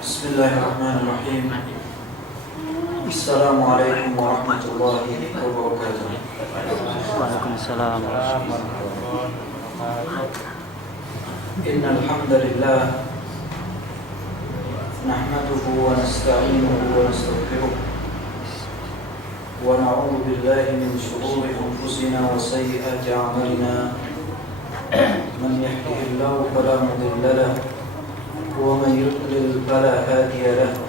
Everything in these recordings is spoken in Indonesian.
Bismillahirrahmanirrahim. Assalamualaikum warahmatullahi wabarakatuh. Waalaikumsalam. Innal hamdalillah nahmaduhu wa nasta'inuhu wa nastaghfiruh wa na'udzu billahi min shururi anfusina wa sayyiati a'malina. Man yahdihillahu fala mudilla lahu wa man yudlil fala hadiya lahu.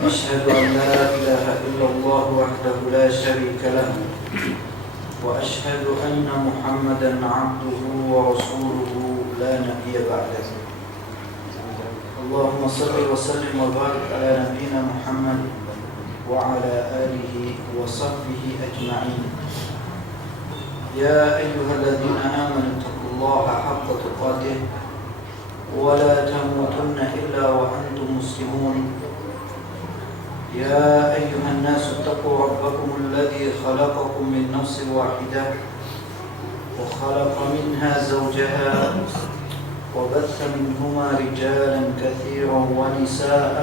أشهد أن لا إله إلا الله وحده لا شريك له وأشهد أن محمدا عبده ورسوله لا نبي بعده. اللهم صل وسلم وبارك على نبينا محمد وعلى آله وصحبه أجمعين. يا أيها الذين آمنوا اتقوا الله حق تقاته ولا تموتن إلا وأنتم مسلمون. يا أيها الناس اتقوا ربكم الذي خلقكم من نفس واحدة وخلق منها زوجها وبث منهما رجالا كثيرا ونساء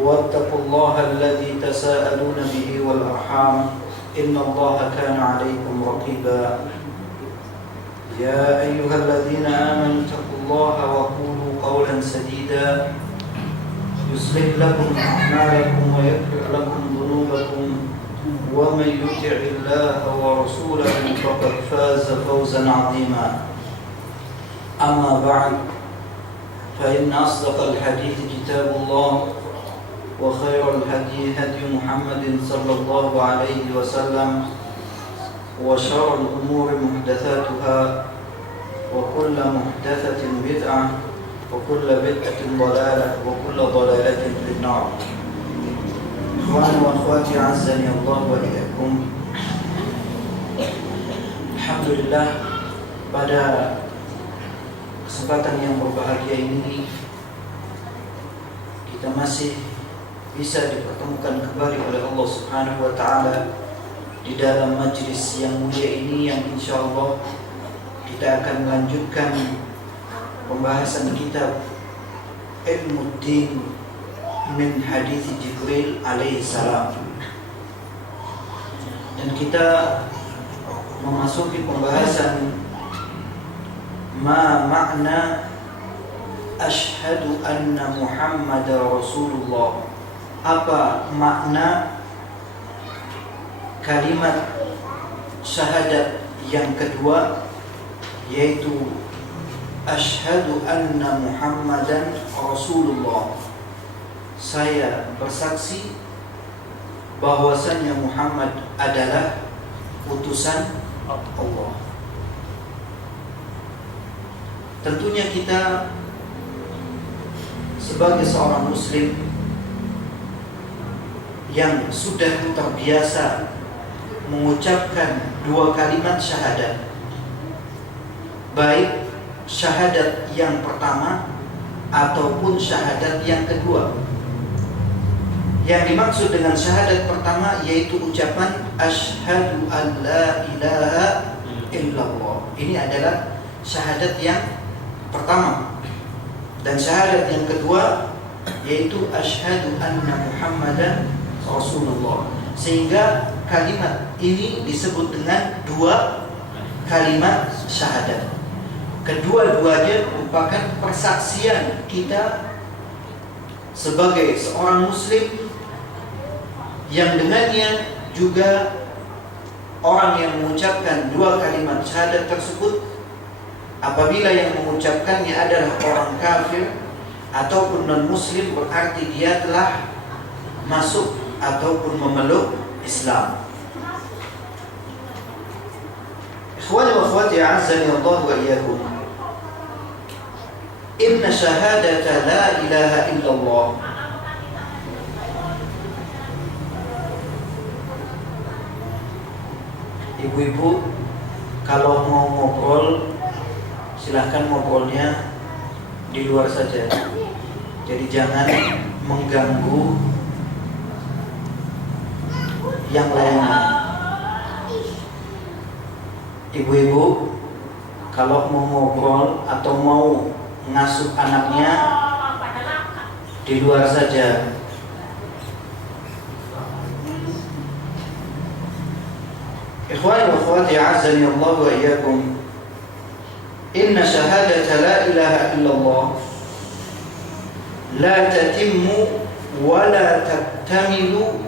واتقوا الله الذي تساءلون به والأرحام إن الله كان عليكم رقيبا. يا أيها الذين آمنوا اتقوا الله وقولوا قولا سديدا يصلح لكم أعمالكم ويغفر لكم ذنوبكم ومن يطع الله ورسوله فقد فاز فوزا عظيما. أما بعد فإن أصدق الحديث كتاب الله وخير الهدي هدي محمد صلى الله عليه وسلم وشر الأمور محدثاتها وكل محدثة بدعة وكل بدعة ضلالة وكل ضلالة في النار. إخواني وأخواتي عزني الله وإياكم. Alhamdulillah, pada kesempatan yang berbahagia ini kita masih bisa dipertemukan kembali oleh Allah Subhanahu wa taala di dalam majlis yang mulia ini, yang insyaallah kita akan melanjutkan pembahasan kitab Ilmuddin min Hadits Jibril alaihi salam, dan kita memasuki pembahasan ma makna asyhadu anna Muhammadar Rasulullah. Apa makna kalimat syahadat yang kedua, yaitu asyhadu anna Muhammadan Rasulullah. Saya bersaksi bahwasannya Muhammad adalah utusan Allah. Tentunya kita sebagai seorang muslim yang sudah terbiasa mengucapkan dua kalimat syahadat, baik syahadat yang pertama ataupun syahadat yang kedua. Yang dimaksud dengan syahadat pertama yaitu ucapan asyhadu an la ilaha illallah. Ini adalah syahadat yang pertama. Dan syahadat yang kedua yaitu asyhadu anna Muhammadan Rasulullah. Sehingga kalimat ini disebut dengan dua kalimat syahadat. Kedua-duanya merupakan persaksian kita sebagai seorang muslim, yang dengannya juga orang yang mengucapkan dua kalimat syahadat tersebut, apabila yang mengucapkannya adalah orang kafir ataupun non-muslim, berarti dia telah masuk ataupun memeluk Islam. Ikhwani wa akhwati a'azzani Allah wa iyyakum. Inna syahadata la ilaha illallah Ibu-ibu, kalau mau ngobrol silahkan ngobrolnya di luar saja. Jadi jangan mengganggu yang lainnya. Ibu-ibu, kalau mau ngobrol atau mau ngasuh anaknya, di luar saja. Ikhwani wa akhwati a'azzani Allah wa iyyakum. Inna syahadata la ilaha illallah la tatimmu wa la taktamilu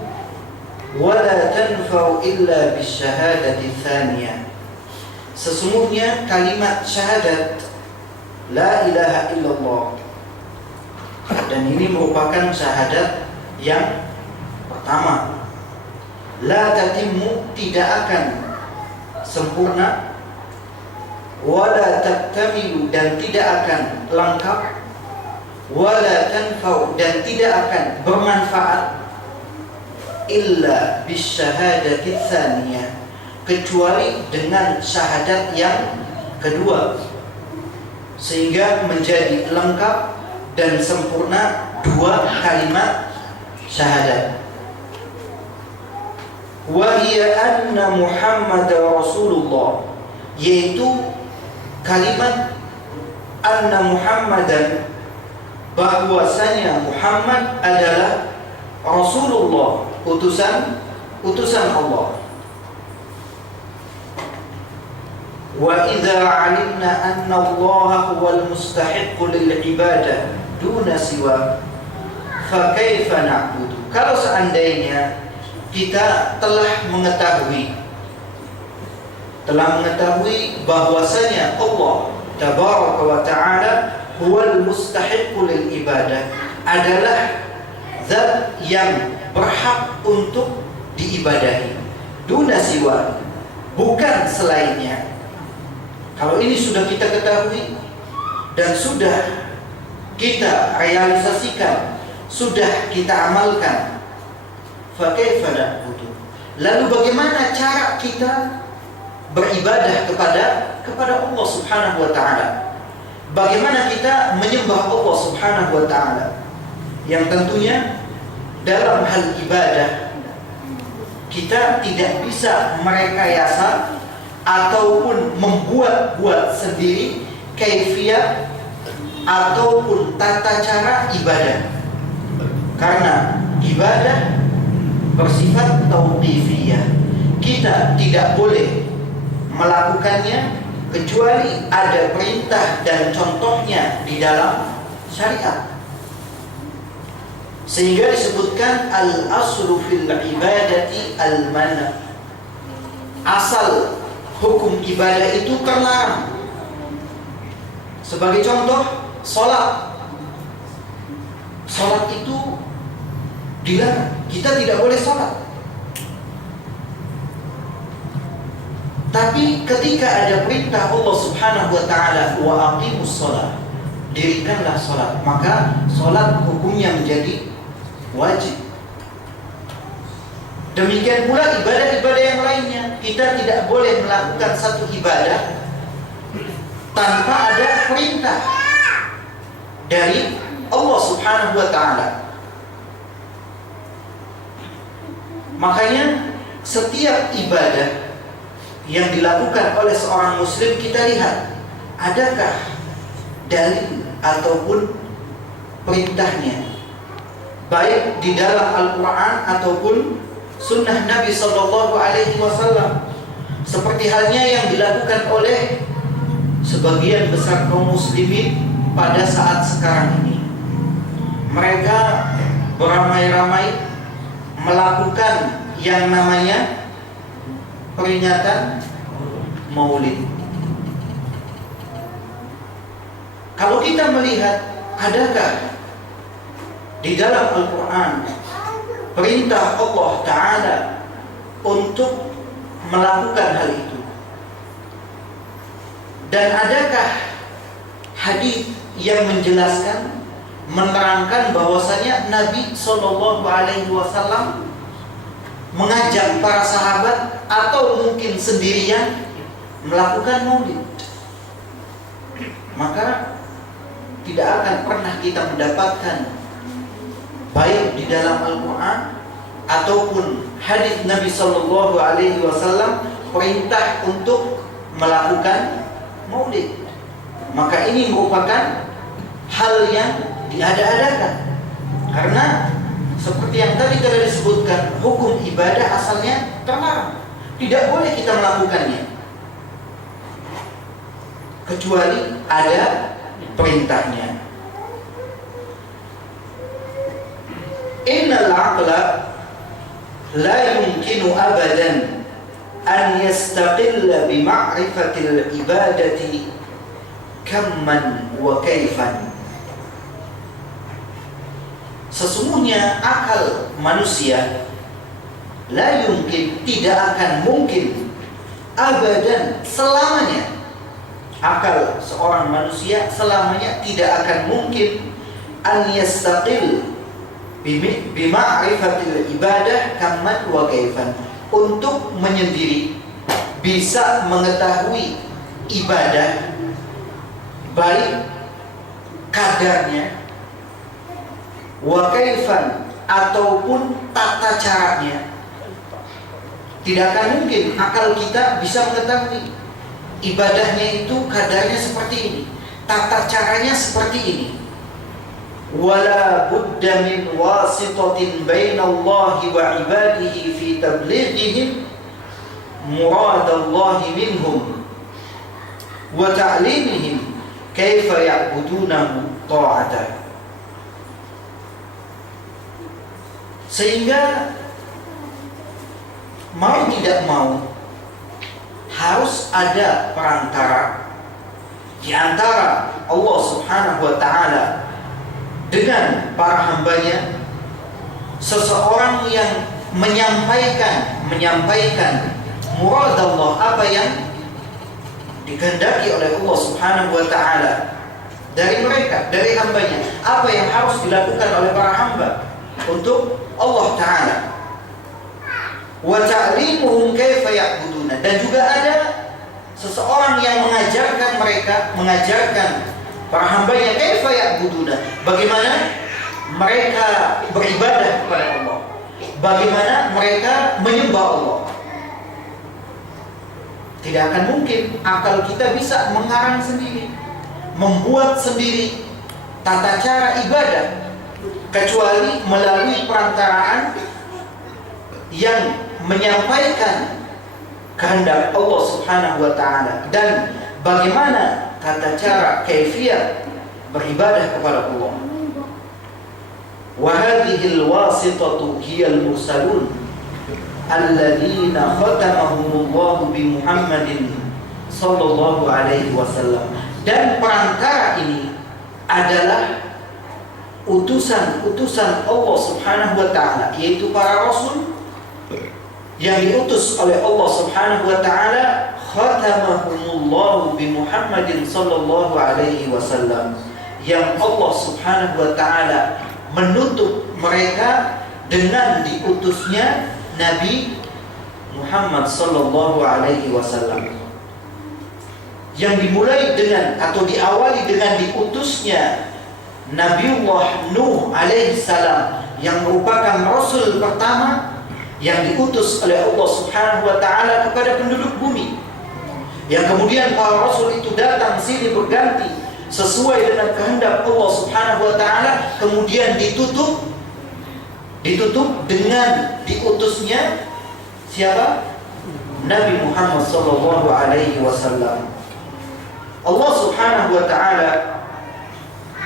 wa la tanfa'u illa bisyahadati tsaniyah. Sesungguhnya kalimat syahadat la ilaha illallah, dan ini merupakan syahadat yang pertama. La tatimmu, tidak akan sempurna, wala taktamilu, dan tidak akan lengkap, wala tanfa'u, dan tidak akan bermanfaat, illa bisyahadati tsaniyah, kecuali dengan syahadat yang kedua, sehingga menjadi lengkap dan sempurna dua kalimat syahadat. Wa hiya anna Muhammadar Rasulullah, yaitu kalimat anna Muhammadan, bahwasanya Muhammad adalah Rasulullah, utusan Allah. Wa idza 'alimna anna Allah huwal mustahiqqu lil ibadah duna siwa fa kaifa na'budu. Kalau seandainya kita telah mengetahui bahwasanya Allah tabaraka wa ta'ala huwal mustahiqqu lil ibadah, adalah zat yang berhak untuk diibadahi, duna siwa, bukan selainnya. Kalau ini sudah kita ketahui dan sudah kita realisasikan, sudah kita amalkan, fa kaifa na'budu, lalu bagaimana cara kita beribadah kepada Allah Subhanahu wa taala? Bagaimana kita menyembah Allah Subhanahu wa taala? Yang tentunya dalam hal ibadah kita tidak bisa merekayasa ataupun membuat-buat sendiri kaifiyah ataupun tata cara ibadah, karena ibadah bersifat tauqifiyah. Kita tidak boleh melakukannya kecuali ada perintah dan contohnya di dalam syariat. Sehingga disebutkan al-aslu fil ibadati al-mana'. Asal hukum ibadah itu terlarang. Sebagai contoh, salat. Salat itu dilarang. Kita tidak boleh salat. Tapi ketika ada perintah Allah Subhanahu wa taala, wa aqimus shalah, dirikanlah salat, maka salat hukumnya menjadi wajib. Demikian pula ibadah-ibadah yang lainnya. Kita tidak boleh melakukan satu ibadah tanpa ada perintah dari Allah Subhanahu wa taala. Makanya setiap ibadah yang dilakukan oleh seorang muslim, kita lihat adakah dalil ataupun perintahnya, baik di dalam Al-Quran ataupun sunnah Nabi SAW. Seperti halnya yang dilakukan oleh sebagian besar kaum muslimin pada saat sekarang ini. Mereka beramai-ramai melakukan yang namanya peringatan Maulid. Kalau kita melihat, adakah di dalam Al-Quran perintah Allah Ta'ala untuk melakukan hal itu? Dan adakah hadis yang menjelaskan, menerangkan bahwasanya Nabi SAW mengajak para sahabat atau mungkin sendirian melakukan maulid? Maka tidak akan pernah kita mendapatkan baik di dalam Al-Quran ataupun hadis Nabi SAW perintah untuk melakukan maulid. Maka ini merupakan hal yang diada-adakan, Karena seperti yang tadi telah disebutkan, hukum ibadah asalnya terlarang. Tidak boleh kita melakukannya kecuali ada perintahnya. Innal aqla la yumkinu abadan an yastaqilla bi ma'rifatil ibadati kamman wa kaifan. Sesungguhnya akal manusia la yumkin, tidak akan mungkin, abadan, selamanya, akal seorang manusia selamanya tidak akan mungkin an yastaqil bima'rifatil ibadah kamman wa kaifan, untuk menyendiri bisa mengetahui ibadah baik kadarnya, wa kaifan, ataupun tata caranya. Tidak akan mungkin akal kita bisa mengetahui ibadahnya itu kadarnya seperti ini, tata caranya seperti ini. Wala budda min wasitatin bainallahi wa ibadihi fi tablighihim muradallahi minhum wa ta'limihim kaifa ya'budunahu ta'atah. Sehingga mau tidak mau harus ada perantara di antara Allah Subhanahu wa ta'ala dengan para hambanya, seseorang yang menyampaikan murad Allah, apa yang dikehendaki oleh Allah Subhanahu wa ta'ala dari mereka, dari hambanya, apa yang harus dilakukan oleh para hamba untuk Allah ta'ala. Wa ta'limuhum kaifa ya'buduna, dan juga ada seseorang yang mengajarkan mereka, mengajarkan para hambanya kaifa ya'buduna, bagaimana mereka beribadah kepada Allah, bagaimana mereka menyembah Allah. Tidak akan mungkin akal kita bisa mengarang sendiri, membuat sendiri tata cara ibadah, kecuali melalui perantaraan yang menyampaikan kehendak Allah Subhanahu wa ta'ala dan bagaimana tata cara kaifiyah beribadah kepada Allah. Wa hadhil wasitatu hiyal mursalun alladzina khatamahumullahu bi Muhammadin sallallahu alaihi wasallam. Dan perantara ini adalah utusan-utusan Allah Subhanahu wa ta'ala, yaitu para rasul yang diutus oleh Allah Subhanahu wa ta'ala, khatamahumullahu bi Muhammadin sallallahu alaihi wasallam, yang Allah Subhanahu wa ta'ala menutup mereka dengan diutusnya Nabi Muhammad sallallahu alaihi wasallam, yang dimulai dengan atau diawali dengan diutusnya Nabiullah Nuh alaihi salam, yang merupakan rasul pertama yang diutus oleh Allah Subhanahu wa ta'ala kepada penduduk bumi, yang kemudian para rasul itu datang silih berganti sesuai dengan kehendak Allah Subhanahu wa ta'ala, kemudian ditutup dengan diutusnya siapa? Nabi Muhammad sallallahu alaihi wasallam. Allah Subhanahu wa ta'ala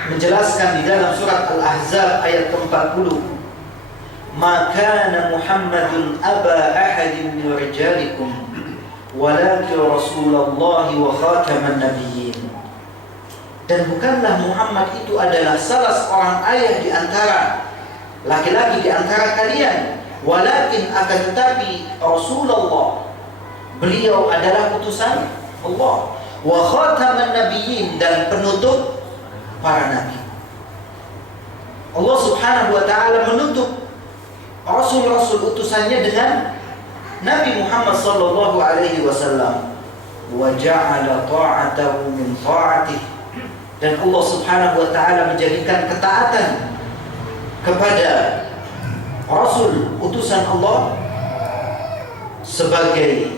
menjelaskan di dalam surat Al-Ahzab ayat ke-40, "Ma kana Muhammadun aba ahadin min rijalikum walakin Rasulullah wa khataman nabiyyin." Dan bukanlah Muhammad itu adalah salah seorang ayah di antara laki-laki di antara kalian, walakin akan tetapi Rasulullah, beliau adalah utusan Allah, wa khataman nabiyyin, dan penutup para nabi. Allah Subhanahu wa ta'ala menutup rasul-rasul utusannya dengan Nabi Muhammad sallallahu alaihi wasallam. Wa ja'ala ta'atahu min ta'atihi, dan Allah Subhanahu wa ta'ala menjadikan ketaatan kepada rasul utusan Allah sebagai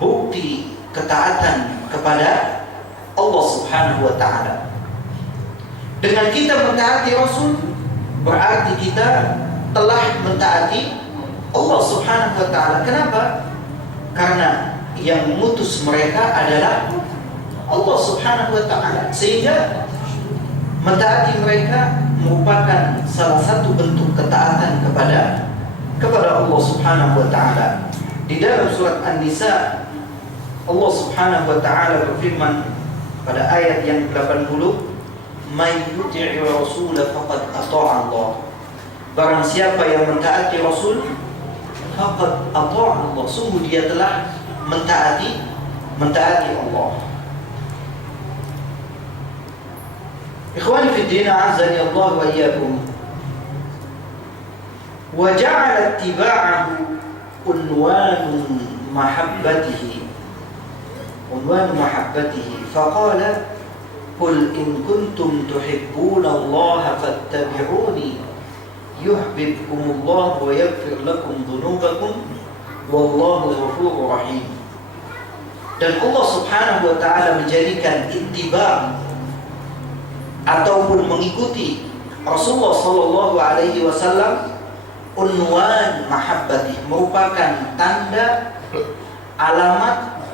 bukti ketaatan kepada Allah Subhanahu wa ta'ala. Dengan kita mentaati rasul, berarti kita telah mentaati Allah Subhanahu wa ta'ala. Kenapa? Karena yang mengutus mereka adalah Allah Subhanahu wa ta'ala, sehingga mentaati mereka merupakan salah satu bentuk ketaatan kepada Allah Subhanahu wa ta'ala. Di dalam surat An-Nisa, Allah Subhanahu wa ta'ala berfirman pada ayat yang 80, "May yuti'i rasul faqad ata'a Allah." Barang siapa yang mentaati Rasul, faqad ata'a Allah. Sungguh dia telah mentaati Allah. Ikhwani fi din, a'azzani Allah wa iyyakum. Wa ja'ala ittiba'ahu unwan mahabbatihi. Faqala qul in kuntum tuhibbuna Allah fattabi'uni yuhibbukumullah wa yaghfir lakum dhunubakum wallahu ghafurur rahim. Dan Allah Subhanahu wa ta'ala menjadikan ittiba' ataupun mengikuti Rasulullah sallallahu alaihi wasallam unwan mahabbati, merupakan tanda alamat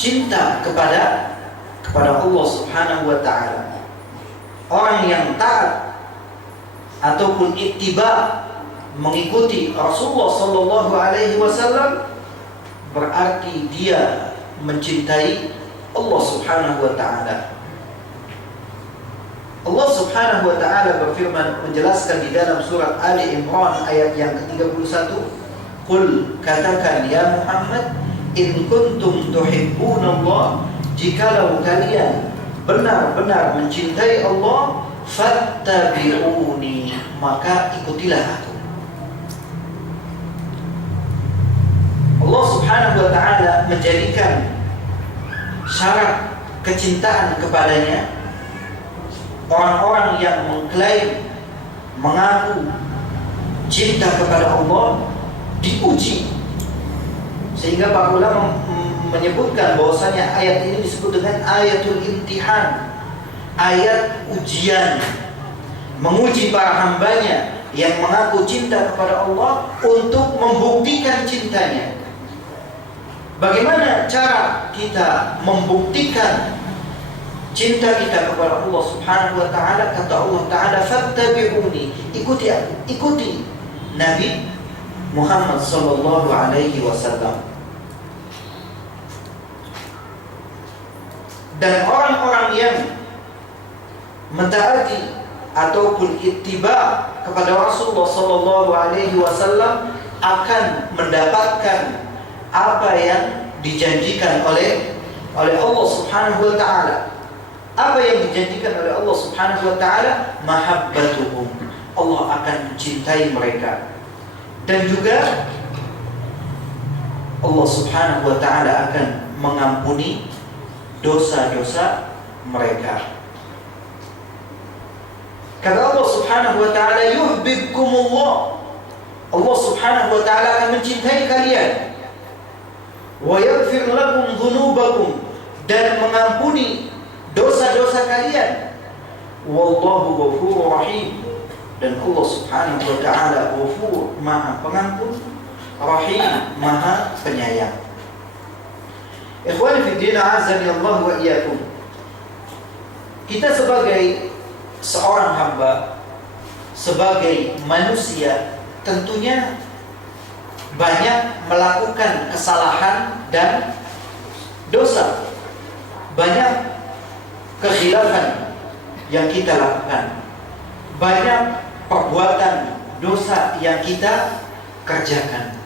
cinta kepada Allah Subhanahu wa ta'ala. Orang yang taat ataupun ittiba, mengikuti Rasulullah sallallahu alaihi wasallam, berarti dia mencintai Allah Subhanahu wa ta'ala. Allah Subhanahu wa ta'ala berfirman, menjelaskan di dalam surat Ali Imran ayat yang ke-31, "Qul, katakan ya Muhammad, in kuntum tuhibbunallah, jikalau kalian benar-benar mencintai Allah, fattabi'uni, maka ikutilah aku." Allah Subhanahu wa ta'ala menjadikan syarat kecintaan kepadanya orang-orang yang mengklaim, mengaku cinta kepada Allah diuji, sehingga para ulama menyebutkan bahwasanya ayat ini disebut dengan ayatul imtihan, ayat ujian, menguji para hambanya yang mengaku cinta kepada Allah untuk membuktikan cintanya. Bagaimana cara kita membuktikan cinta kita kepada Allah Subhanahu wa ta'ala? Kata Allah ta'ala, fattabi'uni, ikuti Nabi Muhammad sallallahu alaihi wasallam. Dan orang-orang yang mentaati ataupun ittiba kepada Rasulullah sallallahu alaihi wasallam akan mendapatkan apa yang dijanjikan oleh Allah Subhanahu wa ta'ala. Apa yang dijanjikan oleh Allah Subhanahu wa ta'ala? Mahabbatuhum, Allah akan mencintai mereka. Dan juga Allah Subhanahu wa ta'ala akan mengampuni dosa-dosa mereka. Kata Allah Subhanahu wa ta'ala, yuhibbukumullah, Allah Subhanahu wa ta'ala akan mencintai kalian, wa yaghfir lakum dhunubakum, dan mengampuni dosa-dosa kalian, wallahu ghafurur rahim, dan Allah Subhanahu wa ta'ala Ghafur, Maha Pengampun, Rahim, Maha Penyayang. Ikhwani fi din, azani Allah wa iyyakum. Kita sebagai seorang hamba, sebagai manusia, tentunya banyak melakukan kesalahan dan dosa, banyak kekhilafan yang kita lakukan, banyak perbuatan dosa yang kita kerjakan,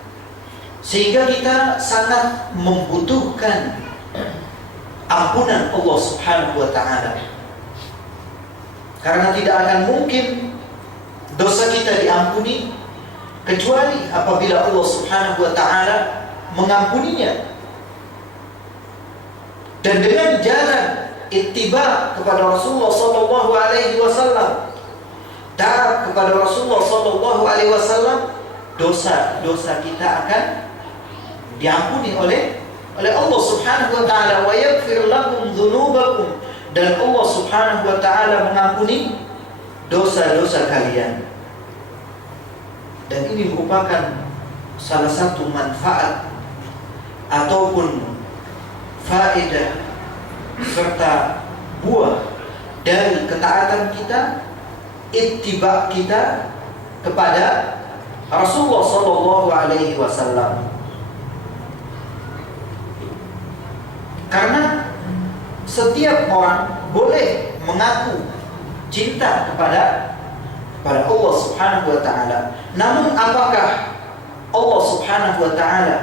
sehingga kita sangat membutuhkan ampunan Allah Subhanahu wa ta'ala. Karena tidak akan mungkin dosa kita diampuni kecuali apabila Allah Subhanahu wa ta'ala mengampuninya. Dan dengan jalan ittiba kepada Rasulullah sallallahu alaihi wasallam, taat kepada Rasulullah sallallahu alaihi wasallam, dosa-dosa kita akan diampuni oleh Allah Subhanahu wa ta'ala. Wa yaghfir lakum dhunubakum, dan Allah Subhanahu wa ta'ala mengampuni dosa-dosa kalian. Dan ini merupakan salah satu manfaat ataupun faedah serta buah dari ketaatan kita, ittiba kita kepada Rasulullah sallallahu alaihi wasallam. Karena setiap orang boleh mengaku cinta kepada Allah Subhanahu wa taala. Namun apakah Allah Subhanahu wa taala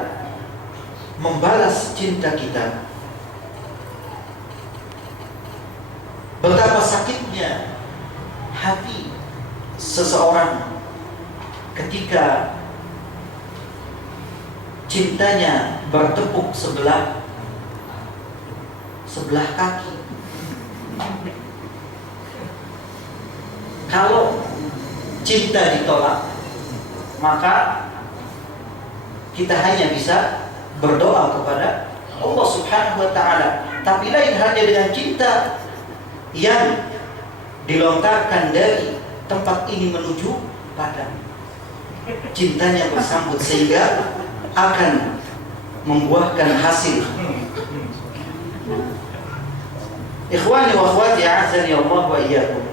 membalas cinta kita? Betapa sakitnya hati seseorang ketika cintanya bertepuk sebelah kaki. Kalau cinta ditolak, maka kita hanya bisa berdoa kepada Allah Subhanahu wa taala. Tapi lain halnya dengan cinta yang dilontarkan dari tempat ini menuju padam. Cintanya bersambut sehingga akan membuahkan hasil. Ikhwani wa akhwati a'azani Allah wa iyyakum.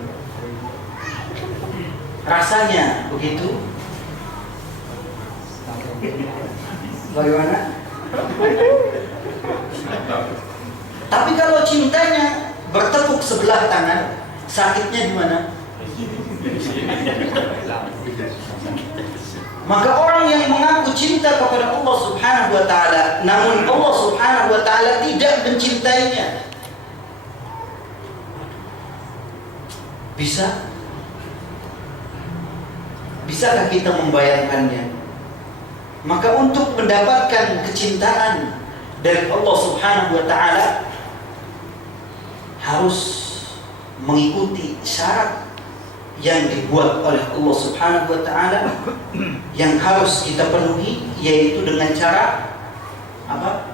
Rasanya begitu? Bagaimana? Tapi kalau cintanya bertepuk sebelah tangan, sakitnya di mana? Maka orang yang mengaku cinta kepada Allah Subhanahu wa taala, namun Allah Subhanahu wa taala tidak mencintainya, bisakah kita membayangkannya? Maka untuk mendapatkan kecintaan dari Allah Subhanahu wa taala harus mengikuti syarat yang dibuat oleh Allah Subhanahu wa taala yang harus kita penuhi, yaitu dengan cara apa?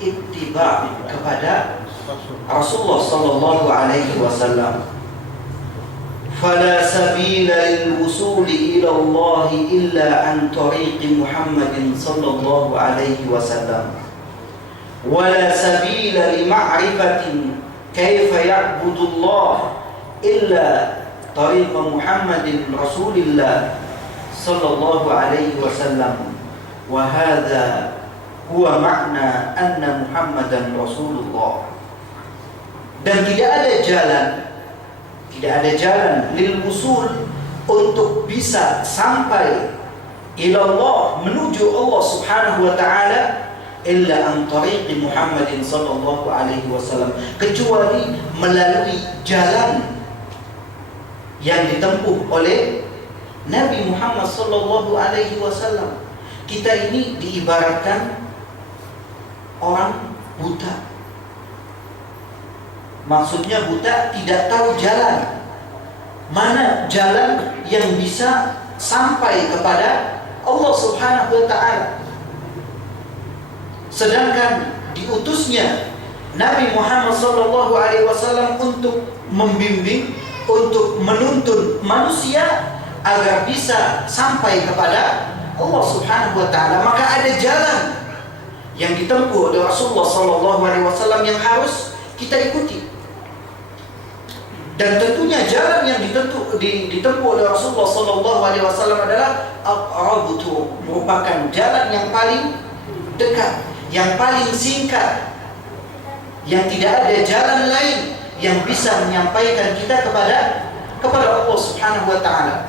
Ittiba kepada Rasulullah sallallahu alaihi wasallam. Fala sabila lil wusuli ila Allah illa an tariqi Muhammadin sallallahu alaihi wasallam. Wala sabila li ma'rifatin kaifa ya'budu Allah illa tariqa Muhammadin Rasulillah sallallahu alaihi wasallam. Wa hadha huwa ma'na anna Muhammadan Rasulullah. Dan tidak ada jalan lil usul untuk bisa sampai ila Allah, menuju Allah Subhanahu wa taala, illa an tariqi Muhammadin sallallahu alaihi wasallam, kecuali melalui jalan yang ditempuh oleh Nabi Muhammad sallallahu alaihi wasallam. Kita ini diibaratkan orang buta. Maksudnya buta, tidak tahu jalan. Mana jalan yang bisa sampai kepada Allah Subhanahu wa taala. Sedangkan diutusnya Nabi Muhammad sallallahu alaihi wasallam untuk membimbing, untuk menuntun manusia agar bisa sampai kepada Allah Subhanahu wa taala. Maka ada jalan yang ditempuh oleh Rasulullah sallallahu alaihi wasallam yang harus kita ikuti. Dan tentunya jalan yang ditempuh oleh Rasulullah sallallahu alaihi wasallam adalah aqrabutu, merupakan jalan yang paling dekat, yang paling singkat, yang tidak ada jalan lain yang bisa menyampaikan kita kepada Allah Subhanahu wa taala.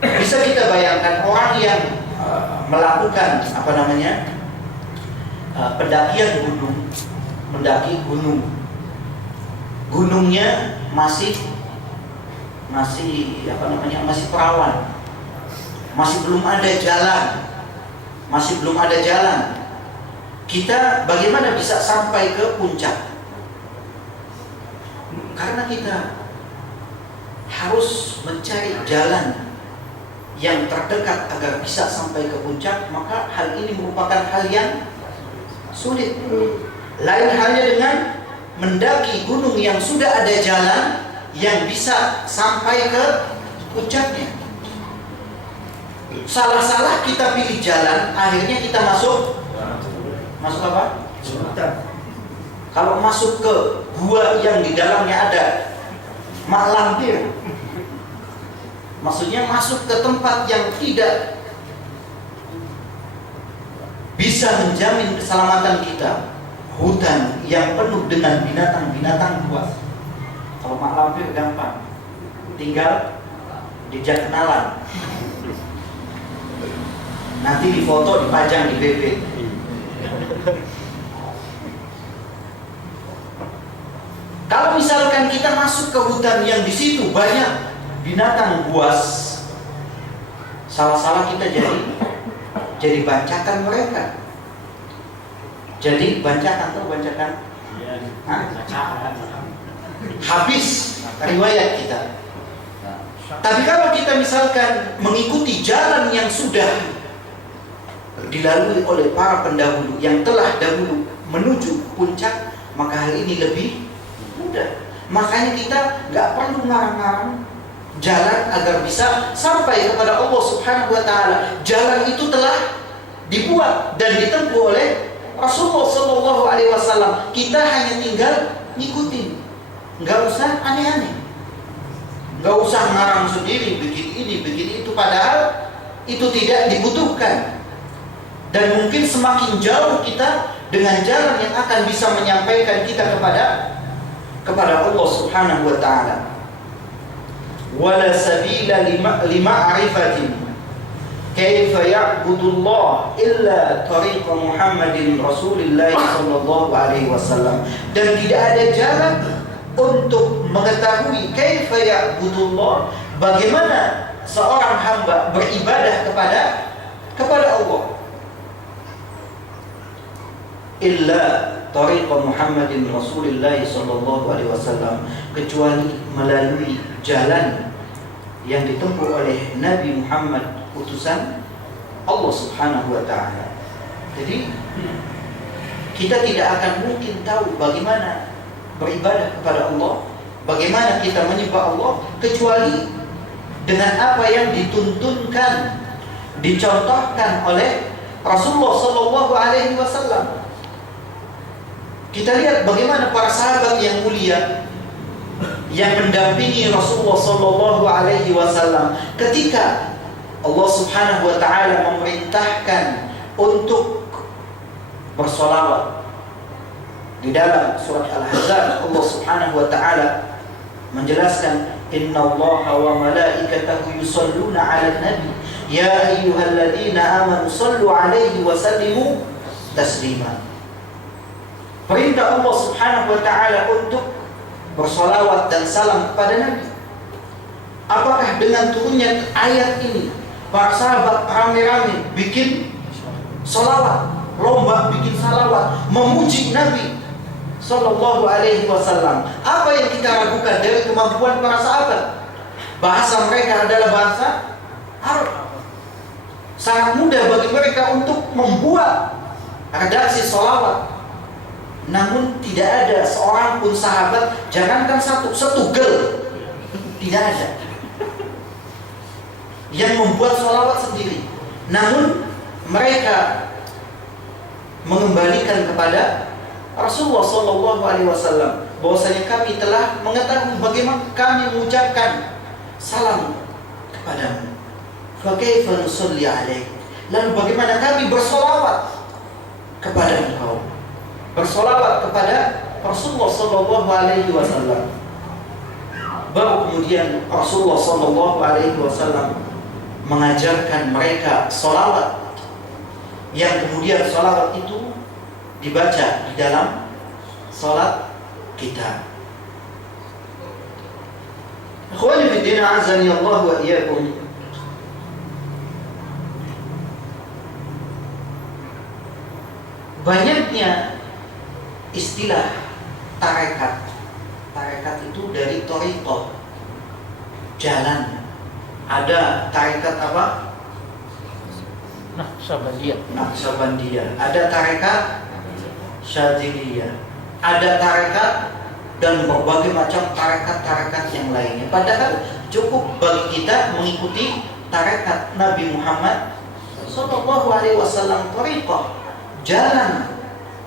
Bisa kita bayangkan orang yang melakukan pendakian gunung, mendaki gunung. Gunungnya masih perawan, masih belum ada jalan. Kita bagaimana bisa sampai ke puncak? Karena kita harus mencari jalan yang terdekat agar bisa sampai ke puncak. Maka hal ini merupakan hal yang sulit. Lain halnya dengan mendaki gunung yang sudah ada jalan yang bisa sampai ke puncaknya. Salah-salah kita pilih jalan, akhirnya kita masuk apa? Hutan. Kalau masuk ke gua yang di dalamnya ada mak lampir, maksudnya masuk ke tempat yang tidak bisa menjamin keselamatan kita, hutan yang penuh dengan binatang-binatang buas. Kalau mak lampir gampang, tinggal dijak kenalan, nanti difoto dipajang di BB. Kalau misalkan kita masuk ke hutan yang di situ banyak binatang buas, salah-salah kita jadi bancakan mereka. Jadi bancakan tuh bancakan. Habis riwayat kita. Tapi kalau kita misalkan mengikuti jalan yang sudah dilalui oleh para pendahulu yang telah dahulu menuju puncak, maka hal ini lebih mudah. Makanya kita nggak perlu ngarang-ngarang jalan agar bisa sampai kepada Allah Subhanahu wa Ta'ala. Jalan itu telah dibuat dan ditempuh oleh Rasulullah Sallallahu Alaihi Wasallam. Kita hanya tinggal ngikutin, nggak usah aneh-aneh, nggak usah ngarang sendiri, bikin ini, bikin itu. Padahal itu tidak dibutuhkan. Dan mungkin semakin jauh kita dengan jalan yang akan bisa menyampaikan kita kepada Allah Subhanahu wa Ta'ala. Wala sabila lima'rifatin kaifa ya'budullah illa tariqa Muhammadin Rasulillah sallallahu alaihi wasallam. Dan tidak ada jalan untuk mengetahui kaifa ya'budullah, bagaimana seorang hamba beribadah kepada Allah, illa tariqa Muhammadin Rasulillah sallallahu alaihi wasallam, kecuali melalui jalan yang ditempuh oleh Nabi Muhammad, utusan Allah Subhanahu wa Ta'ala. Jadi kita tidak akan mungkin tahu bagaimana beribadah kepada Allah, bagaimana kita menyembah Allah, kecuali dengan apa yang dituntunkan, dicontohkan oleh Rasulullah sallallahu alaihi wasallam. Kita lihat bagaimana para sahabat yang mulia yang mendampingi Rasulullah sallallahu alaihi wasallam ketika Allah Subhanahu wa Ta'ala memerintahkan untuk bersolawat. Di dalam surat Al-Ahzab Allah Subhanahu wa Ta'ala menjelaskan, innallaha wa malaikatahu yusalluna 'alan nabi ya ayyuhalladzina amanu sallu 'alaihi wa sallimu taslima. Perintah Allah Subhanahu wa Ta'ala untuk bersolawat dan salam kepada Nabi. Apakah dengan turunnya ayat ini para sahabat rame-rame bikin solawat, lomba bikin salawat, memuji Nabi Sallallahu Alaihi Wasallam? Apa yang kita ragukan dari kemampuan para sahabat? Bahasa mereka adalah bahasa Arab. Sangat mudah bagi mereka untuk membuat redaksi solawat. Namun tidak ada seorang pun sahabat, jangankan setugel, tidak ada yang membuat sholawat sendiri. Namun mereka mengembalikan kepada Rasulullah Sallallahu Alaihi Wasallam bahwasanya kami telah mengetahui bagaimana kami mengucapkan salam kepadamu. Fa kaifa nusalli alaik? Lalu bagaimana kami bersolawat kepada engkau, bersolawat kepada Rasulullah Sallallahu Alaihi Wasallam. Baru kemudian Rasulullah Sallallahu Alaihi Wasallam mengajarkan mereka solawat, yang kemudian solawat itu dibaca di dalam solat kita. Akhwani fi din, azani Allah wa iyyakum. Banyaknya istilah tarekat. Tarekat itu dari thariqah, jalan. Ada tarekat apa? Naqsabandiyah. Ada tarekat Syadziliyah. Ada tarekat dan berbagai macam tarekat-tarekat yang lainnya. Padahal cukup bagi kita mengikuti tarekat Nabi Muhammad sallallahu alaihi wasallam, thariqah, jalan,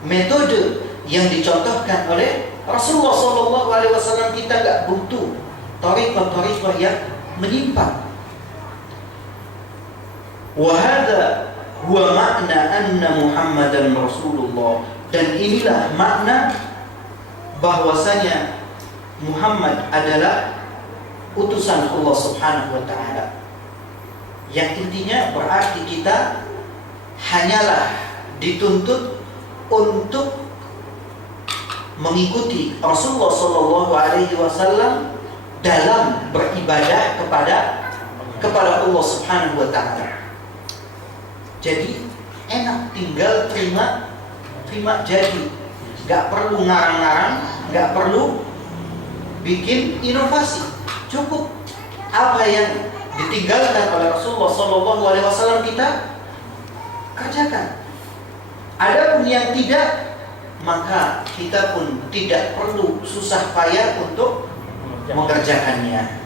metode yang dicontohkan oleh Rasulullah sallallahu alaihi wasallam. Kita enggak butuh thariqah yang menyimpang. Wa hadza huwa makna anna Muhammadan Rasulullah, dan inilah makna bahwasanya Muhammad adalah utusan Allah Subhanahu wa taala. Yang intinya berarti kita hanyalah dituntut untuk mengikuti Rasulullah sallallahu alaihi wasallam dalam beribadah kepada Allah Subhanahu wa taala. Jadi enak, tinggal terima jadi, nggak perlu ngarang-ngarang, nggak perlu bikin inovasi. Cukup apa yang ditinggalkan oleh Rasulullah sallallahu alaihi wasallam kita kerjakan. Adapun yang tidak, maka kita pun tidak perlu susah payah untuk mengerjakannya.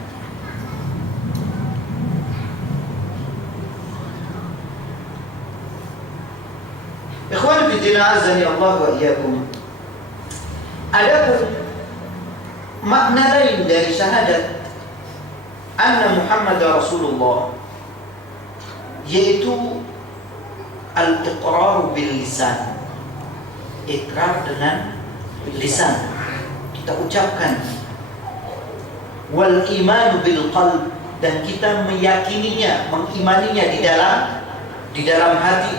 Ikhwan fillah azani Allah wa iyyakum. Adapun makna lain dari syahadat anna Muhammad Rasulullah, yaitu al-iqrar bil lisan, ikrar dengan lisan, kita ucapkan, wal iman bil qalb, dan kita meyakininya, mengimaninya di dalam hati,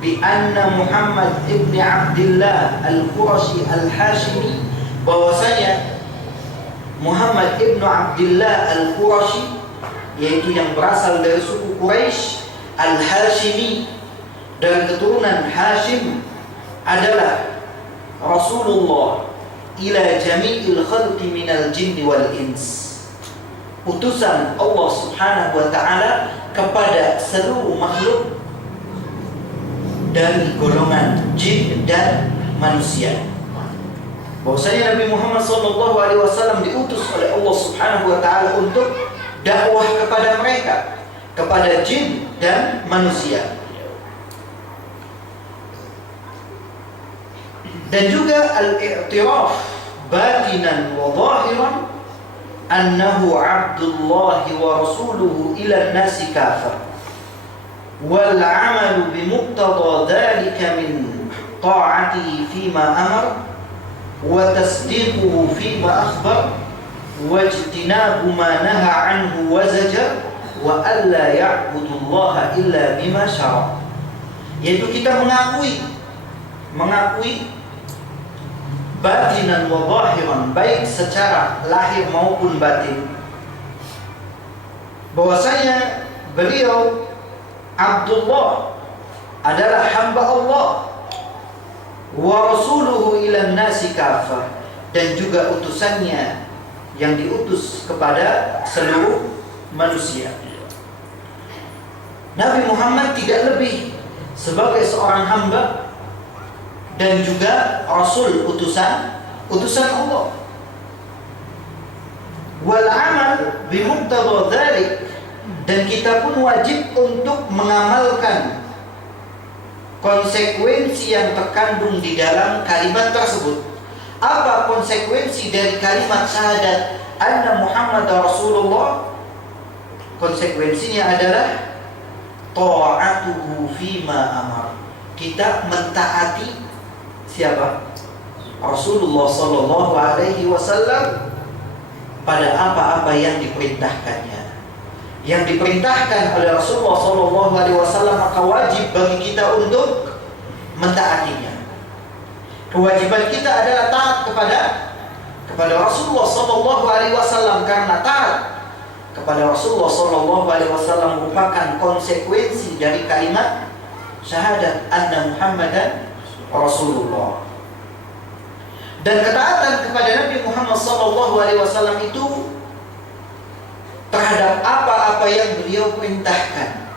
bi anna Muhammad ibn Abdullah al-Qurashi al-Hashimi, bahwasanya Muhammad ibn Abdullah al-Qurashi, yaitu yang berasal dari suku Quraisy, al-Hashimi, dari keturunan Hashim, adalah Rasulullah ila jami'il khalqi minal jinni wal ins, utusan Allah Subhanahu wa ta'ala kepada seluruh makhluk dari golongan jin dan manusia. Bahwasanya Nabi Muhammad SAW diutus oleh Allah Subhanahu wa ta'ala untuk dakwah kepada mereka, kepada jin dan manusia. Dan juga al-i'tiraf batinan wa zahiran annahu Abdullah wa rasuluhu ila an-nasi kafah, wal 'amalu bi muqtada dhalika min ta'atihi fima amar wa tasdiquhu fima akhbar wa ijtinabu ma naha anhu wa zajar wa alla ya'budu Allah illa bima syara'. Yaitu kita mengakui batinan wa zahiran, baik secara lahir maupun batin, bahwasanya beliau Abdullah adalah hamba Allah, wa rasuluhu ila nasi kafah, dan juga utusannya yang diutus kepada seluruh manusia. Nabi Muhammad tidak lebih sebagai seorang hamba dan juga rasul, utusan Allah. Wal amal bi muqtada dzalik, dan kita pun wajib untuk mengamalkan konsekuensi yang terkandung di dalam kalimat tersebut. Apa konsekuensi dari kalimat syahadat anna Muhammad Rasulullah? Konsekuensinya adalah ta'atuhu fima amar, kita mentaati siapa? Rasulullah sallallahu alaihi wasallam pada apa-apa yang diperintahkannya. Yang diperintahkan oleh Rasulullah sallallahu alaihi wasallam, maka wajib bagi kita untuk mentaatinya. Kewajiban kita adalah taat kepada Rasulullah sallallahu alaihi wasallam, karena taat kepada Rasulullah sallallahu alaihi wasallam merupakan konsekuensi dari kalimat syahadat anna Muhammadan Rasulullah. Dan ketaatan kepada Nabi Muhammad SAW itu terhadap apa-apa yang beliau perintahkan.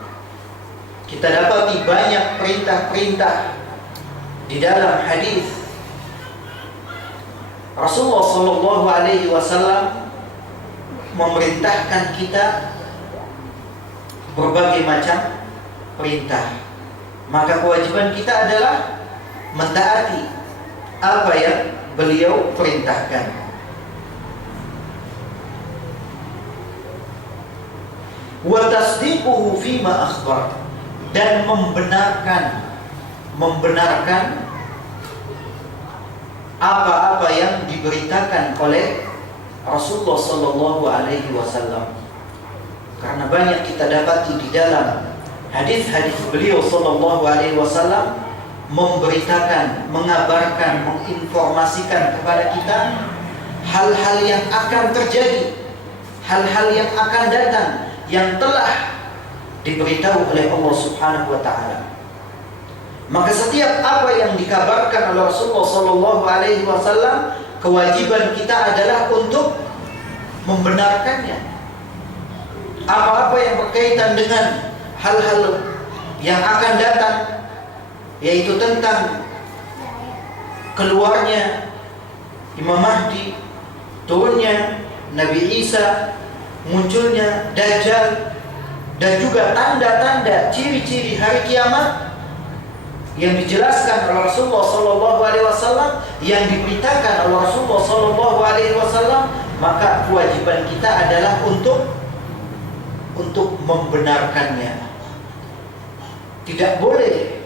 Kita dapati banyak perintah-perintah di dalam hadis Rasulullah SAW memerintahkan kita berbagai macam perintah. Maka kewajiban kita adalah mentaati apa yang beliau perintahkan. Wa tasdiquhu fima akhbar, dan membenarkan apa-apa yang diberitakan oleh Rasulullah sallallahu alaihi wasallam. Karena banyak kita dapati di dalam hadis-hadis beliau sallallahu alaihi wasallam memberitakan, mengabarkan, menginformasikan kepada kita hal-hal yang akan terjadi, hal-hal yang akan datang, yang telah diberitahu oleh Allah Subhanahu wa taala. Maka setiap apa yang dikabarkan oleh Rasulullah sallallahu alaihi wasallam, kewajiban kita adalah untuk membenarkannya. Apa-apa yang berkaitan dengan hal-hal yang akan datang, yaitu tentang keluarnya Imam Mahdi, turunnya Nabi Isa, munculnya Dajjal, dan juga tanda-tanda ciri-ciri hari kiamat yang dijelaskan oleh Rasulullah sallallahu alaihi wasallam, yang diberitakan oleh Rasulullah sallallahu alaihi wasallam, maka kewajiban kita adalah untuk membenarkannya. Tidak boleh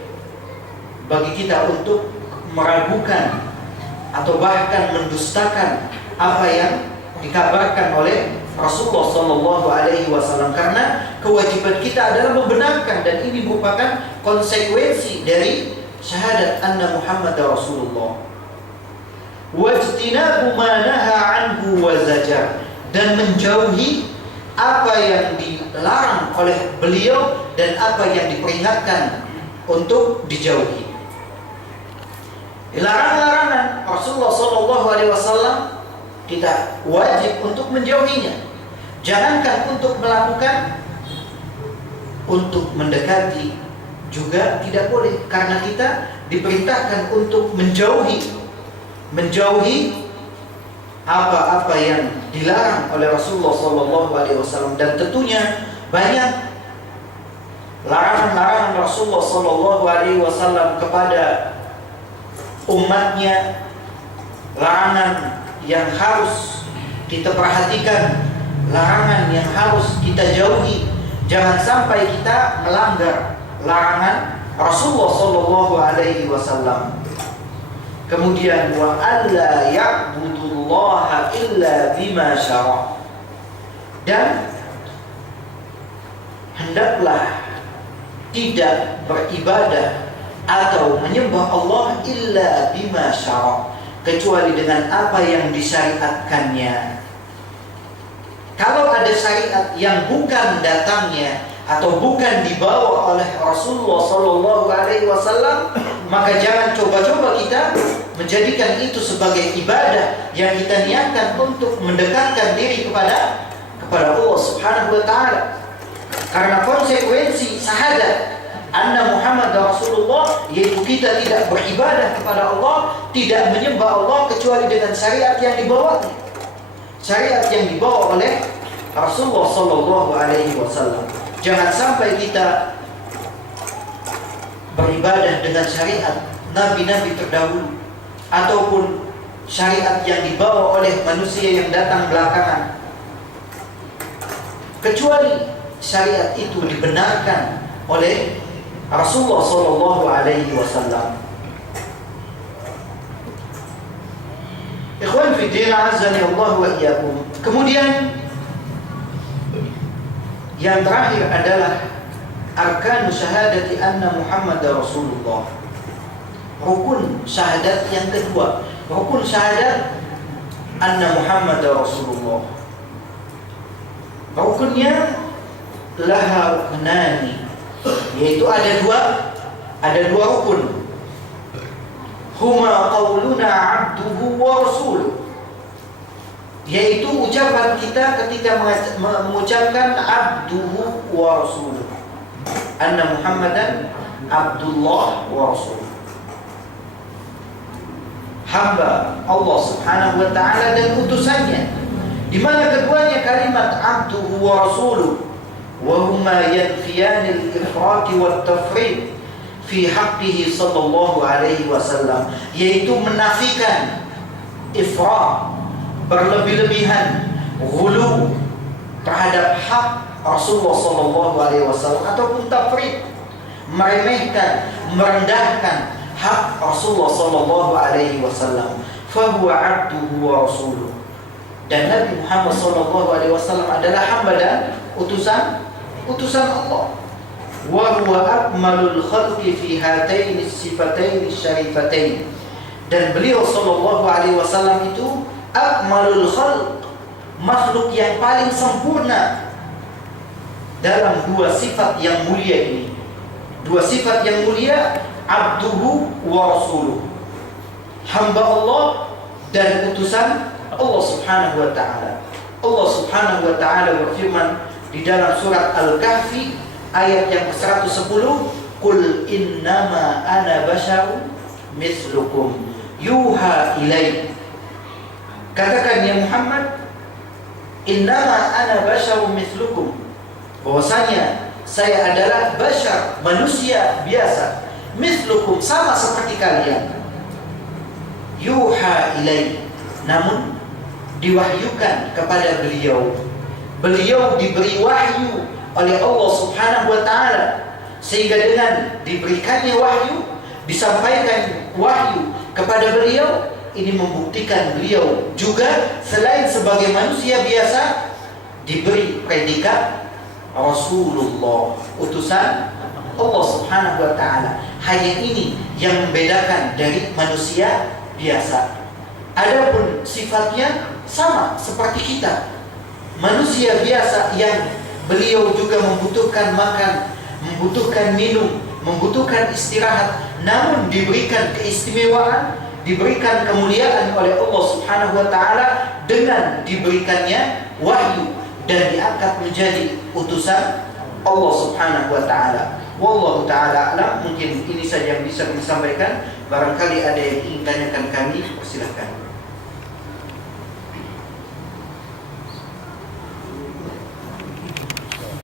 bagi kita untuk meragukan atau bahkan mendustakan apa yang dikabarkan oleh Rasulullah sallallahu alaihi wasallam, karena kewajiban kita adalah membenarkan, dan ini merupakan konsekuensi dari syahadat anna Muhammadar Rasulullah. Wajtinabu ma naha anhu wa zajar, dan menjauhi apa yang dilarang oleh beliau dan apa yang diperingatkan untuk dijauhi. Larangan-larangan Rasulullah sallallahu alaihi wasallam kita wajib untuk menjauhinya. Jangankan untuk melakukan, untuk mendekati juga tidak boleh, karena kita diperintahkan untuk menjauhi apa-apa yang dilarang oleh Rasulullah SAW. Dan tentunya banyak larangan-larangan Rasulullah SAW kepada umatnya, larangan yang harus kita perhatikan, larangan yang harus kita jauhi. Jangan sampai kita melanggar larangan Rasulullah SAW. Kemudian wa alla ya'budullaha illa bima syara', dan hendaklah tidak beribadah atau menyembah Allah illa bima syara', kecuali dengan apa yang disyariatkannya. Kalau ada syariat yang bukan datangnya atau bukan dibawa oleh Rasulullah SAW, maka jangan coba-coba kita menjadikan itu sebagai ibadah yang kita niatkan untuk mendekatkan diri kepada Allah Subhanahu wa taala. Karena konsekuensi syahadat anna Muhammad Rasulullah, yaitu kita tidak beribadah kepada Allah, tidak menyembah Allah kecuali dengan syariat yang dibawa, syariat yang dibawa oleh Rasulullah sallallahu alaihi wasallam. Jangan sampai kita beribadah dengan syariat nabi-nabi terdahulu ataupun syariat yang dibawa oleh manusia yang datang belakangan, kecuali syariat itu dibenarkan oleh Rasulullah sallallahu alaihi wasallam. Ikhwan fi din, azani Allah wa iyyakum. Kemudian yang terakhir adalah arkanu syahadati anna Muhammadar Rasulullah. Rukun syahadat yang kedua, rukun syahadat anna Muhammadar Rasulullah. Rukunnya laha ruknani, yaitu ada dua rukun. Huma qauluna abduhu wa rasuluh, yaitu ucapan kita ketika mengucapkan abduhu wa rasuluh, anna Muhammadan Abdullah wa rasuluh, hamba Allah Subhanahu wa taala dan utusannya. Di mana keduanya kalimat abduhu wa rasuluh وهما ينفيان الإفراط والتفريط في حقه صلى الله عليه وسلم, yaitu menafikan ifrat, berlebih-lebihan, ghulu terhadap hak Rasulullah sallallahu alaihi wasallam, ataupun tafrid, meremehkan, merendahkan hak Rasulullah sallallahu alaihi wasallam. Fahuwa 'abduhu wa rasuluh. Dan Nabi Muhammad sallallahu alaihi wasallam adalah hamba dan utusan Allah. Wa huwa akmalul khalqi fi hataini sifataini syarifatain. Dan beliau sallallahu alaihi wasallam itu akmalul khalq, makhluk yang paling sempurna dalam dua sifat yang mulia ini. Dua sifat yang mulia, abduhu wa rasuluh, hamba Allah dan utusan Allah subhanahu wa ta'ala. Allah subhanahu wa ta'ala berfirman di dalam surat Al-Kahfi ayat yang ke-110, Qul innama ana basharun mislukum yuha ilai. Katakan ya Muhammad, innama ana basharun mislukum, bahwasanya saya adalah bashar, manusia biasa, mislukum, sama seperti kalian. Yuha ilai, namun diwahyukan kepada beliau. Beliau diberi wahyu oleh Allah subhanahu wa ta'ala, sehingga dengan diberikannya wahyu, disampaikan wahyu kepada beliau, ini membuktikan beliau juga selain sebagai manusia biasa diberi predikat Rasulullah, utusan Allah subhanahu wa ta'ala. Hanya ini yang membedakan dari manusia biasa. Adapun sifatnya sama seperti kita, manusia biasa yang beliau juga membutuhkan makan, membutuhkan minum, membutuhkan istirahat, namun diberikan keistimewaan, diberikan kemuliaan oleh Allah subhanahu wa ta'ala dengan diberikannya wahyu dan diangkat menjadi utusan Allah subhanahu wa ta'ala. Wallahu ta'ala alam. Mungkin ini saja yang bisa kami sampaikan. Barangkali ada yang ingin tanyakan kami, persilahkan.